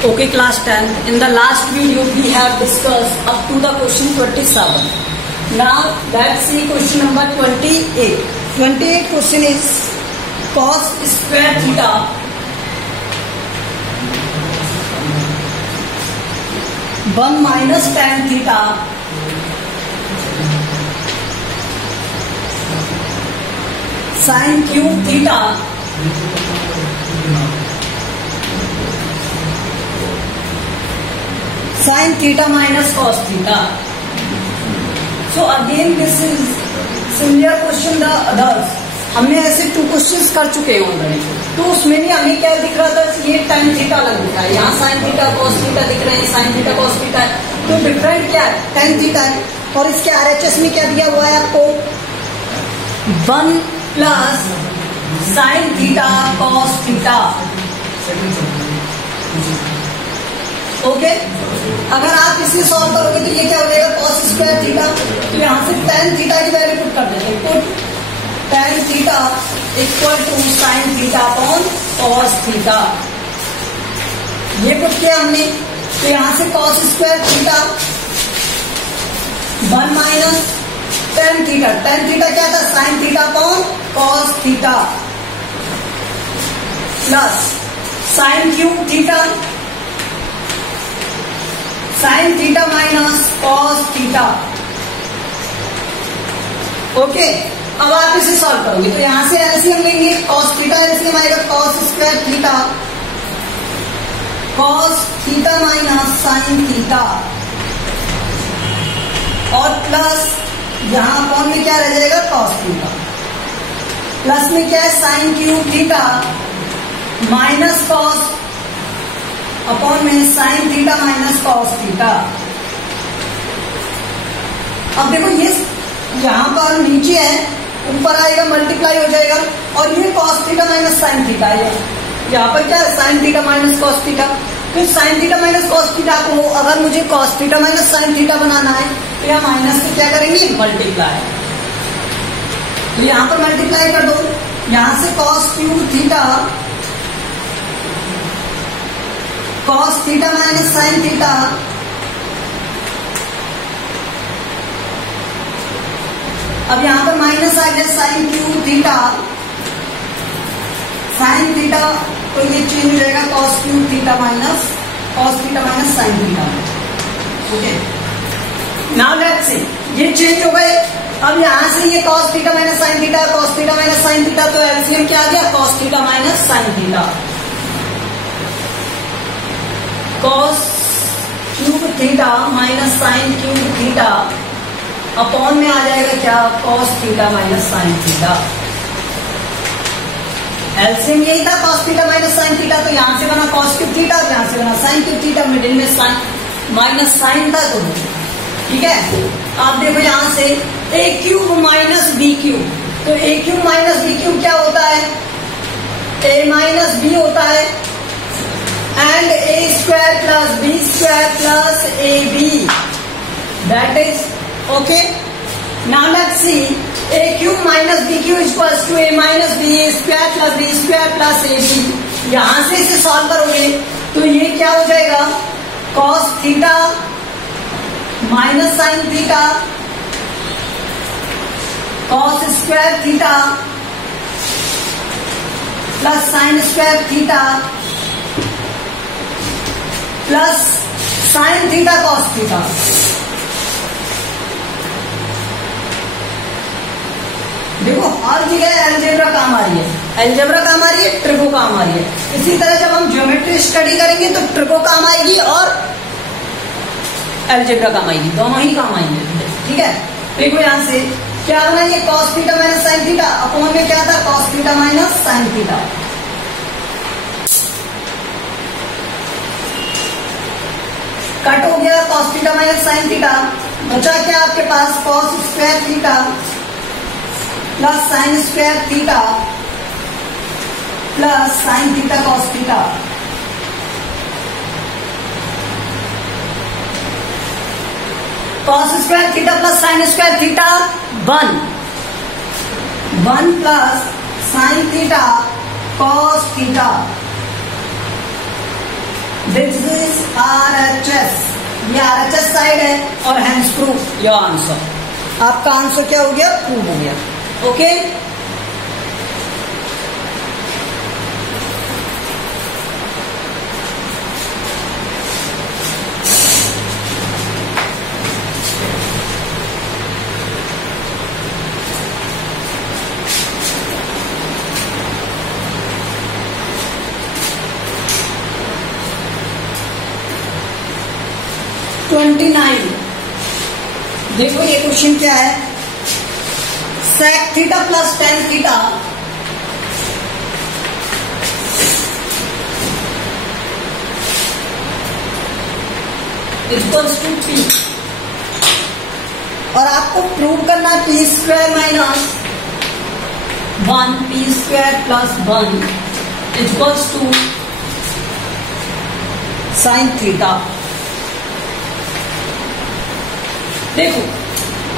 Okay, class 10. In the last video, we have discussed up to the question 27. Now, let's see question number 28. 28 question is cos square theta one minus tan theta sin cube theta sin theta minus cos theta. So again this is similar question the others. हमने ऐसे 2 questions कर चुके हैं already. तो उसमें भी हमें क्या दिख रहा था, ये tan थीटा लग रहा है, यहाँ sin थीटा cos थीटा दिख रहे हैं, sin थीटा cos थीटा है. तो डिफरेंट क्या है, tan थीटा है. और इसके RHS में क्या दिया हुआ है आपको, 1 plus sin theta cos theta. Okay, अगर आप इसे सॉल्व करोगे तो ये क्या हो जाएगा, cos स्क्वायर थीटा. तो यहाँ से tan थीटा की वैल्यू पुट कर देंगे. Put tan theta equal to sin theta upon cos theta. ये पुट किया हमने. तो यहाँ से cos square theta 1 minus tan theta. tan theta क्या था, sin theta upon cos theta plus sin cube theta sin theta minus cos theta. Okay, अब आप इसे सॉल्व करोगे तो यहां से एलसीएम लेंगे. cos थीटा एलसीएम आएगा cos square theta cos theta minus sin theta और प्लस यहां अपॉन में क्या रह जाएगा, cos थीटा. प्लस में क्या है, sin cube theta minus cos upon में sin theta minus cos theta. अब देखो ये यहां पर नीचे है, ऊपर आएगा मल्टीप्लाई हो जाएगा. और ये cos theta minus sin theta है. यहाँ पर क्या है, sin theta minus cos theta. तो sin theta minus cos theta को अगर मुझे cos theta minus sin theta बनाना है तो यहाँ माइनस से क्या करेंगे, मल्टीप्लाई. तो यहाँ पर मल्टीप्लाई कर दो. यहाँ से cos cube theta cos theta minus sin theta अब यहां पर माइनस आ गया sin cube theta sin theta. तो ये चेंज हो जाएगा cos cube theta minus sin theta. Okay, now let's सी, ये चेंज हो गए. अब यहां से ये cos theta minus sin theta cos theta minus sin theta, तो एलसीएम क्या आ गया, cos theta minus sin theta. cos cube theta minus sin cube theta upon में आ जाएगा क्या, cos theta minus sin theta. LCM यही था cos theta minus sin theta. तो यहां से बना cos क्यूब थीटा, यहां से बना sin क्यूब थीटा, मिडिल में sin माइनस sin था. तो ठीक है, आप देखो यहां से a cube minus b cube. तो a cube minus b cube क्या होता है, a माइनस b होता है. And a square plus b square plus ab, that is okay. Now let's see, a cube minus b cube equals to a minus b square plus b square plus ab. यहां से इसे solve करोगे तो ये क्या हो जाएगा, cos theta minus sin theta cos square theta plus sin square theta plus sin theta cos theta. देखो हर जगह एलजेब्रा काम आ रही है, एलजेब्रा काम आ रही है, ट्रिको काम आ रही है. इसी तरह जब हम ज्योमेट्री स्टडी करेंगे तो ट्रिको काम आएगी और एलजेब्रा काम आएगी, दोनों ही काम आएंगे. ठीक है, देखो यहां से क्या बना, ये cos theta minus sin theta upon में क्या था, cos theta minus sin theta. Cut हो गया cos theta minus sin theta. बचा क्या आपके पास, cos square theta plus sin square theta plus sin theta cos theta. cos square theta plus sin square theta 1 plus sin theta cos theta this is RHS, ये RHS side है और hence prove your answer. आपका answer क्या हो गया? Prove हो गया। Okay, देखो ये क्वेश्चन क्या है, sec theta plus tan theta equals to P, और आपको प्रूव करना है P square minus 1 P square plus 1 equals to sin theta. देखो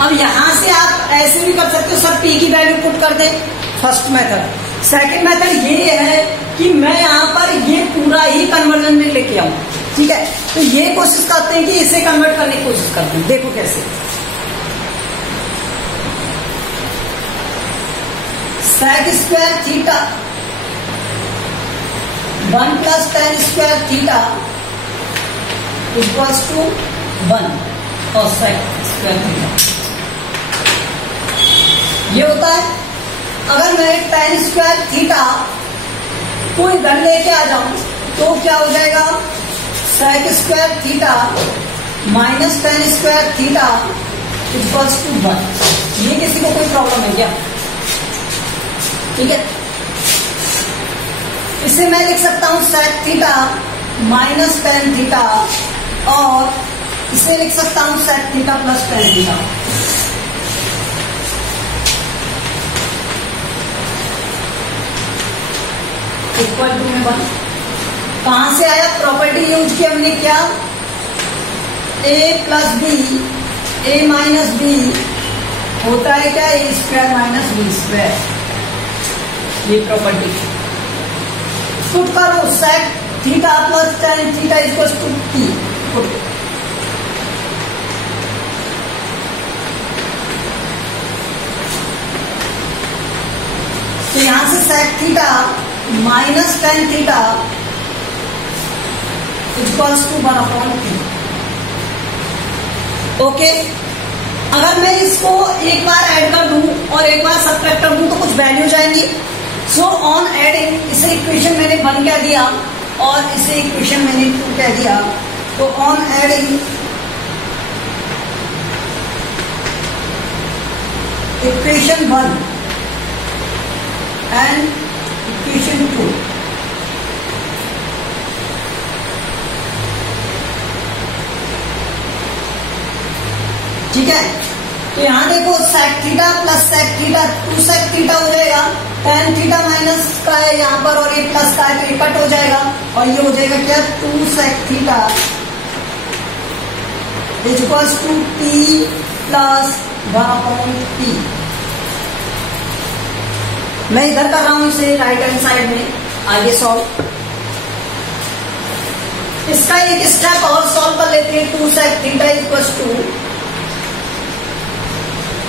अब यहां से आप ऐसे भी कर सकते हो, सर P की वैल्यू पुट कर दे, फर्स्ट मेथड। सेकंड मेथड ये है कि मैं यहां पर ये पूरा ही कन्वर्जन में लेके आऊं, ठीक है। तो ये कोशिश करते हैं कि इसे कन्वर्ट करने की कोशिश करते हैं। देखो कैसे, sec square theta 1 plus tan square theta equals to 1 और sec स्क्वायर थीटा ये होता है। अगर मैं tan स्क्वायर थीटा को इधर लेके आ जाऊं तो क्या हो जाएगा, sec square theta minus tan square theta equals to 1। ये किसी को कोई प्रॉब्लम है क्या? ठीक है, इसे मैं लिख सकता हूं sec theta minus tan theta, और इसे लिख सकता हूं sec theta plus tan theta. Equal to में 1 कहां से आया? प्रॉपर्टी यूज की हमने, क्या a plus B a minus B होता है क्या, a square minus B square. ये प्रॉपर्टी पुट करो, sec theta plus tan theta equal to P। तो यहां से sec theta minus tan theta equals to 1/P। Okay, अगर मैं इसको एक बार ऐड कर दूं और एक बार सबट्रैक्ट कर दूं तो कुछ वैल्यू जाएंगी। सो ऑन एडिंग, इसे इक्वेशन मैंने 1 कह दिया और इसे इक्वेशन मैंने 2 कह दिया। तो on adding equation 1 and equation 2, ठीक है। तो यहां देखो sec theta plus sec theta 2 sec theta हो जाएगा, tan थीटा माइनस का है यहाँ पर और ये प्लस का है तो ये कट हो जाएगा, और ये हो जाएगा क्या, 2 sec theta equals to P plus 1/P। मैं इधर कर रहा हूं इसे राइट हैंड साइड में, आगे सॉल्व। इसका एक स्टेप और सॉल्व कर लेते हैं। 2 sec theta equals to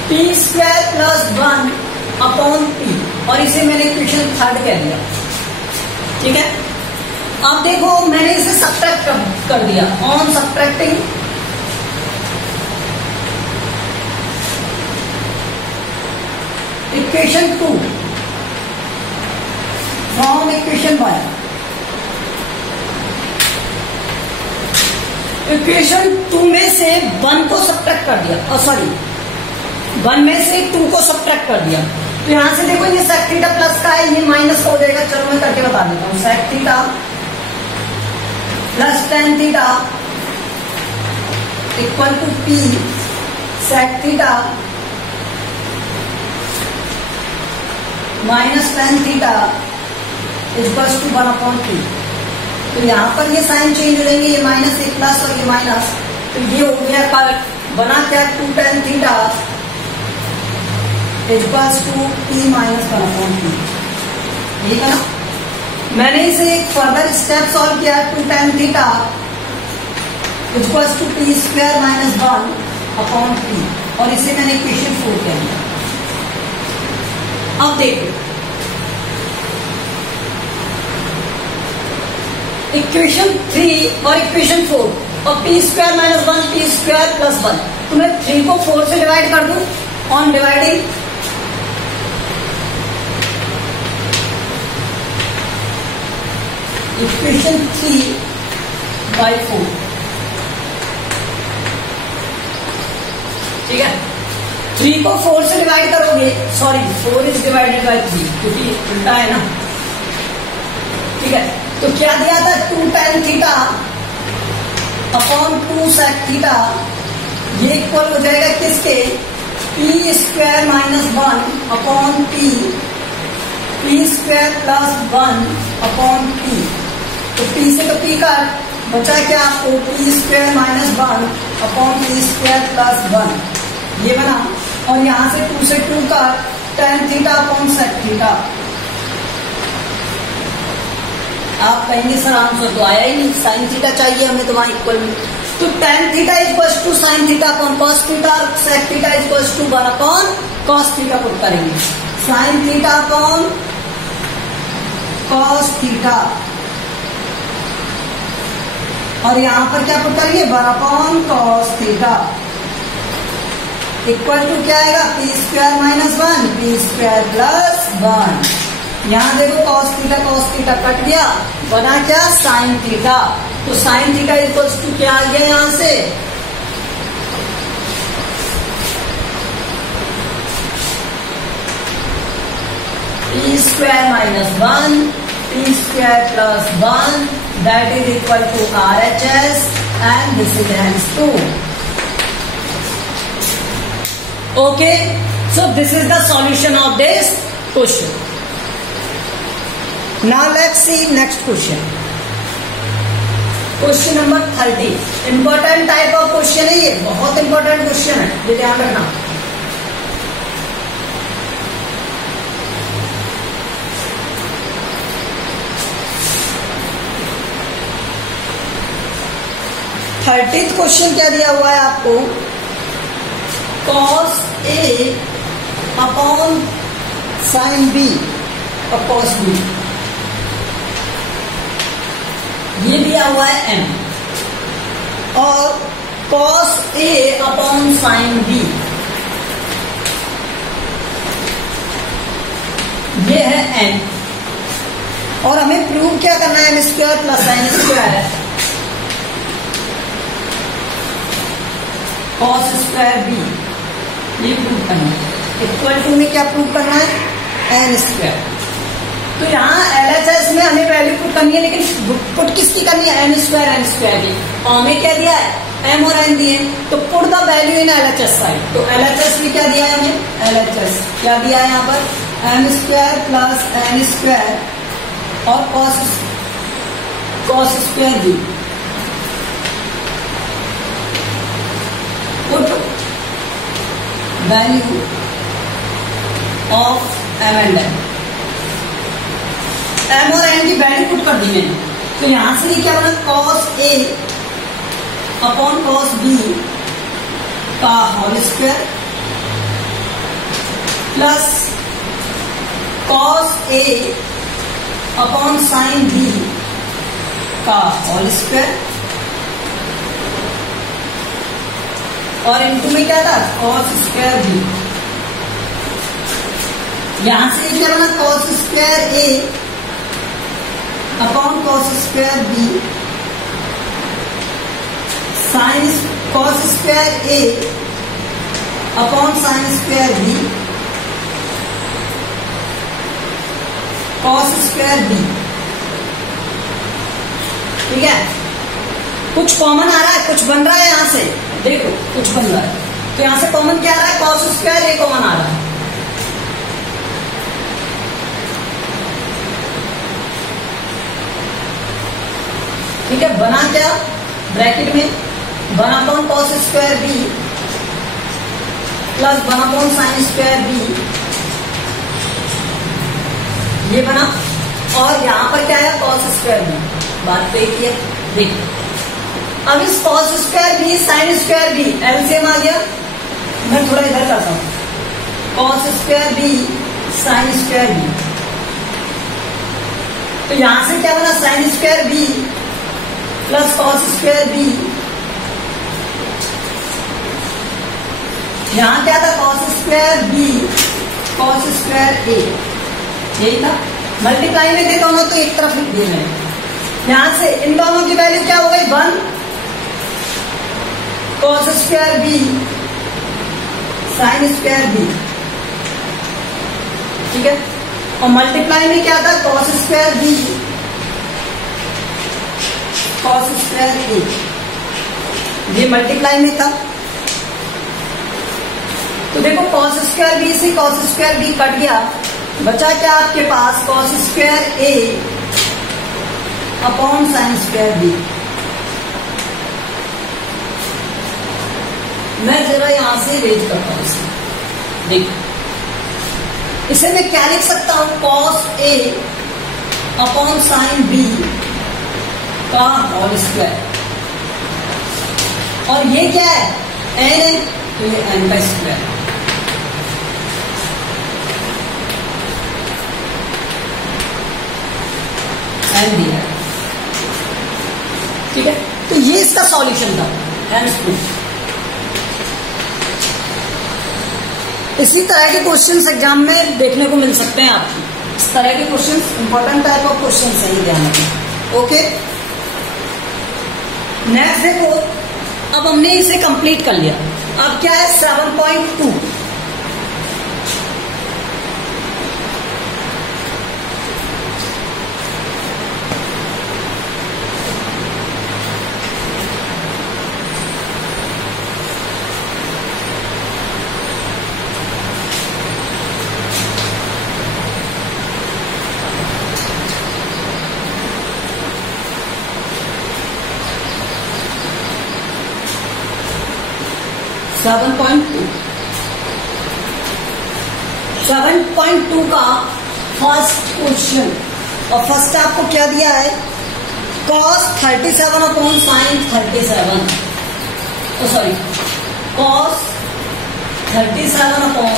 P square plus 1/P, और इसे मैंने इक्वेशन 3 कह दिया, ठीक है। अब देखो मैंने इसे सबट्रैक्ट कर दिया। On subtracting equation 2 from equation 1, equation 2 में से 1 को सबट्रैक्ट कर दिया, और सॉरी 1 में से 2 को सबट्रैक्ट कर दिया। तो यहां से देखो ये sec थीटा प्लस का है, ये माइनस का हो जाएगा। चलो मैं करके बता देता हूं, sec theta plus tan theta equal to P sec theta minus tan theta equal to 1/P। तो यहाँ पर ये साइन चेंज हो जाएंगे, ये माइनस, ये प्लस और ये माइनस, तो ये हो गया करेक्ट। बना क्या, 2 tan theta equals to P minus 1/P। ठीक है ना, मैंने इसे एक फर्दर स्टेप सॉल्व किया, 2 tan theta equals to P square minus 1 upon P, और इसे मैंने इक्वेशन 4 कह दिया। अब देखो इक्वेशन 3 और इक्वेशन 4 और P square minus 1 P square plus 1, तो मैं 3 को 4 से डिवाइड कर दूं ऑन डिवाइडिंग, इक्वेशन 3/4, ठीक है। 3 को 4 से डिवाइड करोगे, सॉरी 4 इज डिवाइडेड बाय 3 क्योंकि उल्टा है ना, ठीक है। तो क्या दिया था, 2 tan theta upon 2 sec theta, ये इक्वल हो जाएगा किसके, P square minus 1 upon P square plus 1 upon P. तो पी से तो पी का बचा क्या आपको, P square minus 1 upon P square plus 1, ये बना। और यहां से 2 से 2 का tan theta upon sec theta. आप कहेंगे सर आंसर तो आया ही नहीं, साइन थीटा चाहिए हमें तो वहां इक्वल में, तो tan theta equals to sine theta upon cos theta, sec theta equals to 1 upon cos theta put करेंगे, sine theta upon cos theta, और यहां पर क्या पुट करेंगे, 1 upon cos theta equal to क्या आएगा, P square minus 1 P square plus 1। यहां देखो कॉस थीटा कट गया, बना क्या, साइन थीटा। तो साइन थीटा इक्वल्स टू क्या आ गया यहां से, P square minus 1 P square plus 1, that is equal to RHS and this is hence 2। Okay, so this is the solution of this question. Now let's see next question, question number 30। Important type of question है ये, बहुत important question है, ये ध्यान रखना। Thirtieth question क्या दिया हुआ है आपको, cos A upon sine B और cos B, ये दिया हुआ है M, और cos A upon sine B ये है N, और हमें प्रूव क्या करना है, M square plus N square cos square B, ये प्रूव करना है। इक्वल टू में क्या प्रूव करना है, n स्क्वायर। तो यहाँ LHS में हमें वैल्यू पुट करनी है, लेकिन पुट किसकी करनी है, n स्क्वायर की। और हमें क्या दिया है, m और n दिए, तो put the value in LHS side. तो LHS में क्या दिया है हमें, LHS क्या दिया है यहाँ पर, m square plus n square और cos square B। Put value of m and n, m और n की वैल्यू पुट कर दी मैंने। तो यहां से क्या बना, cos A upon cos B का whole square plus cos A upon sine B का होल स्क्वायर, और इनटू में क्या था, cos स्क्वायर B। यहां से क्या बना, cos square A upon cos square B, sine cos square A upon sine square B, cos square B, ठीक है। कुछ कॉमन आ रहा है, कुछ बन रहा है यहां से, देखो कुछ बन रहा है। तो यहां से कॉमन क्या आ रहा है, cos स्क्वायर A कॉमन आ रहा है, ठीक है। बना क्या, ब्रैकेट में 1 upon cos square B plus 1 upon sine square B, ये बना। और यहाँ पर क्या है कॉस स्क्वायर बी, बात तो एक ही है। देखिए अब इस cos square B sine square B LCM आ गया, मैं थोड़ा इधर करता हूँ, cos square B sine square B, तो यहां से क्या बना sine square B plus cos square B, यहां क्या था cos square B cos square A, यही था। मल्टीप्लाई में थे दोनों तो एक तरफ लिख दिए मैंने। यहां से इन दोनों की वैल्यू क्या हो गई 1 cos square B sine square B, ठीक है। और मल्टीप्लाई में क्या था cos square B cos square A, ये मल्टीप्लाई में था। तो देखो कॉस स्क्वायर बी से कॉस स्क्वायर बी कट गया, बचा क्या आपके पास cos square A upon sine square B. मैं जरा यहां से रेज करता हूं इसे, देखो इसे मैं क्या लिख सकता हूं cos A upon sine B का होल स्क्वायर, और ये क्या है एन, तो ये एन का स्क्वायर। एन दिया, ठीक है। तो ये इसका सॉल्यूशन था, हेंस प्रूफ। इसी तरह के क्वेश्चंस एग्जाम में देखने को मिल सकते हैं आपको, इस तरह के questions important type of question है, ध्यान रखें। ओके नेक्स्ट देखो, अब हमने इसे कंप्लीट कर लिया। अब क्या है 7.2, सेवन पॉइंट टू का फर्स्ट क्वेश्चन, और फर्स्ट आपको क्या दिया है cos 37 upon sine 37, sorry cos 37 upon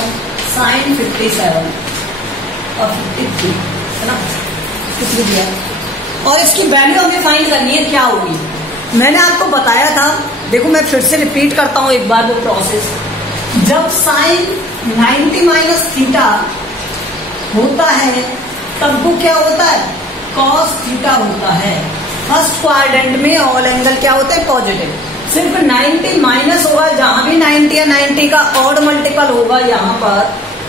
sine 57 और 53 है ना, कितनी दिया, और इसकी वैल्यू हमें फाइंड करनी है क्या होगी। मैंने आपको बताया था, देखो मैं फिर से रिपीट करता हूं एक बार वो प्रोसेस। जब साइन 90 माइनस थीटा होता है तब वो क्या होता है कॉस थीटा होता है। फर्स्ट क्वाड्रेंट में ऑल एंगल क्या होते हैं पॉजिटिव, सिर्फ 90 माइनस होगा, जहां भी 90 या 90 का ऑड मल्टीपल होगा यहाँ पर,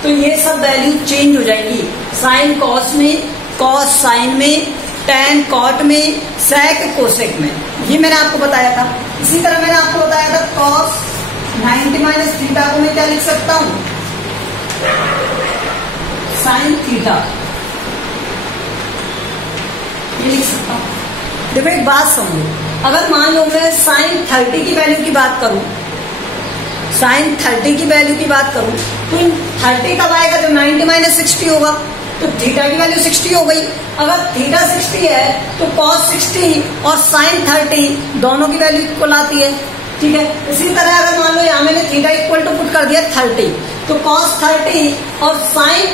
तो ये सब वैल्यू चेंज हो जाएगी। साइन कॉस में, कॉस साइन में, टेन कॉट में, सेक कोसेक में, ये मैंने आपको बताया था। इसी तरह मैंने आपको बताया था कॉस 90 माइनस थीटा को मैं क्या लिख सकता हूं साइन थीटा, ये लिख सकता हूं। देखो एक बात समझो, अगर मान लो मैं साइन 30 की वैल्यू की बात करूं, साइन 30 की वैल्यू की बात करूं, तो 30 कब आएगा जब 90 माइनस 60 होगा, तो थीटा की वैल्यू 60 हो गई। अगर थीटा 60 है तो कॉस 60 और साइन 30 दोनों की वैल्यू इक्वल आती है, ठीक है। इसी तरह अगर मान लो यहाँ मैंने थीटा इक्वल टू पुट कर दिया 30, तो कॉस 30 और साइन,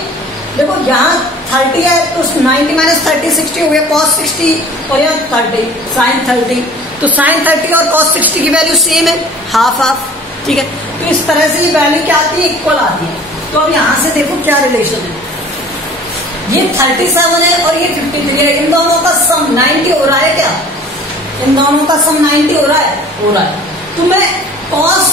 देखो यहाँ 30 है तो 90 माइनस 30 60 हो गया, कॉस 60 और यहाँ 30 साइन 30, तो साइन 30 और कॉस 60 की वैल्यू सेम है, हाफ हाफ, ठीक है। तो इस तरह से ये वैल्यू क्या आती है इक्वल आती है। तो अब यहाँ से देखो क्या रिलेशन है, ये 37 है और ये 53 है, इन दोनों का सम 90 हो रहा है क्या, इन दोनों का सम 90 हो रहा है, हो रहा है। तो मैं cos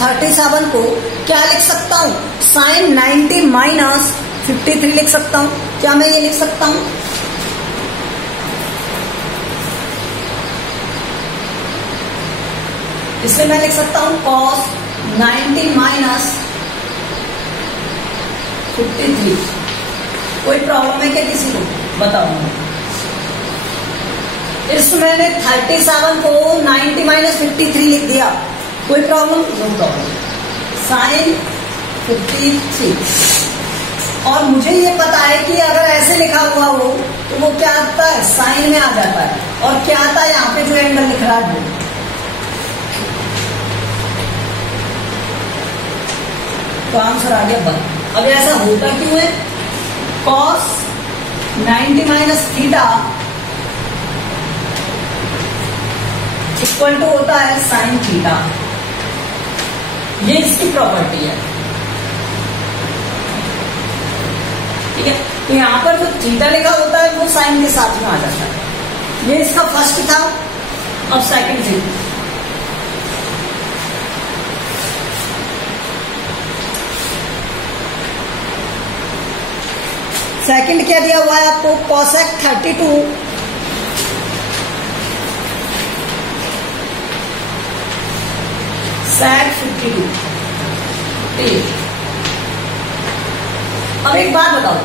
37 को क्या लिख सकता हूं साइन 90 माइनस 53 लिख सकता हूं, क्या मैं ये लिख सकता हूं, इसलिए मैं लिख सकता हूं cos 90 माइनस 53। कोई प्रॉब्लम है क्या किसी को, बताओ। इस मैंने 37 को 90 माइनस 53 लिख दिया, कोई प्रॉब्लम, नो प्रॉब्लम। साइन 53, और मुझे ये पता है कि अगर ऐसे लिखा हुआ हो तो वो क्या आता है, साइन में आ जाता है। और क्या आता है यहाँ पे जो एंगल लिख रहा है वो, तो आंसर आ गया 1। अब ऐसा होता क्यों है, cos 90 minus theta equal to होता है साइन थीटा। ये इसकी प्रॉपर्टी है, ठीक है। तो यहां पर जो थीटा लिखा होता है वो साइन के साथ में आ जाता है। ये इसका फर्स्ट था। अब सेकंड थी, सेकंड क्या दिया हुआ है आपको, cosec 32 sec 52। अब एक बात बताओ,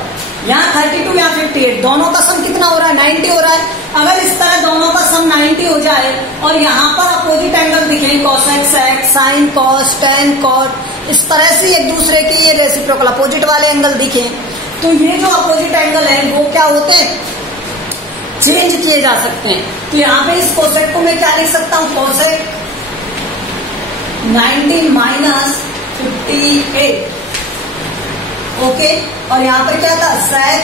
यहाँ 32 या 58 दोनों का सम कितना हो रहा है, 90 हो रहा है। अगर इस तरह दोनों का सम 90 हो जाए और यहाँ पर अपोजिट एंगल दिखे, cosec sec sin cos tan cot, इस तरह से एक दूसरे के ये रेसिप्रोकल अपोजिट वाले एंगल दिखे, तो ये जो अपोजिट एंगल है वो क्या होते हैं, चेंज किए जा सकते हैं। तो यहाँ पे इस कोसेक को मैं क्या लिख सकता हूँ, कोसेक 90 माइनस 58, ओके। और यहाँ पर क्या था, sec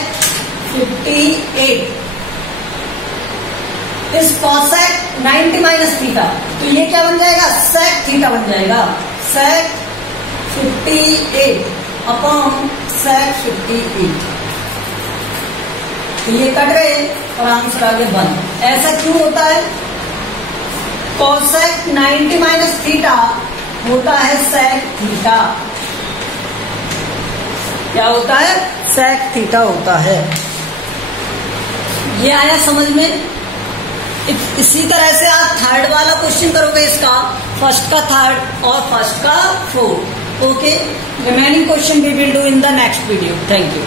58। इस कोसेक 90 माइनस थीटा, तो ये क्या बन जाएगा, sec थीटा बन जाएगा, sec 58 अपॉन sec 58। तो ये कट गए और आंसर आ गया 1। ऐसा क्यों होता है, cosec 90 माइनस थीटा होता है sec थीटा। क्या होता है, sec थीटा होता है। ये आया समझ में। इसी तरह से आप थर्ड वाला क्वेश्चन करोगे इसका, फर्स्ट का थर्ड और फर्स्ट का fourth, okay. Remaining question we will do in the next video. Thank you.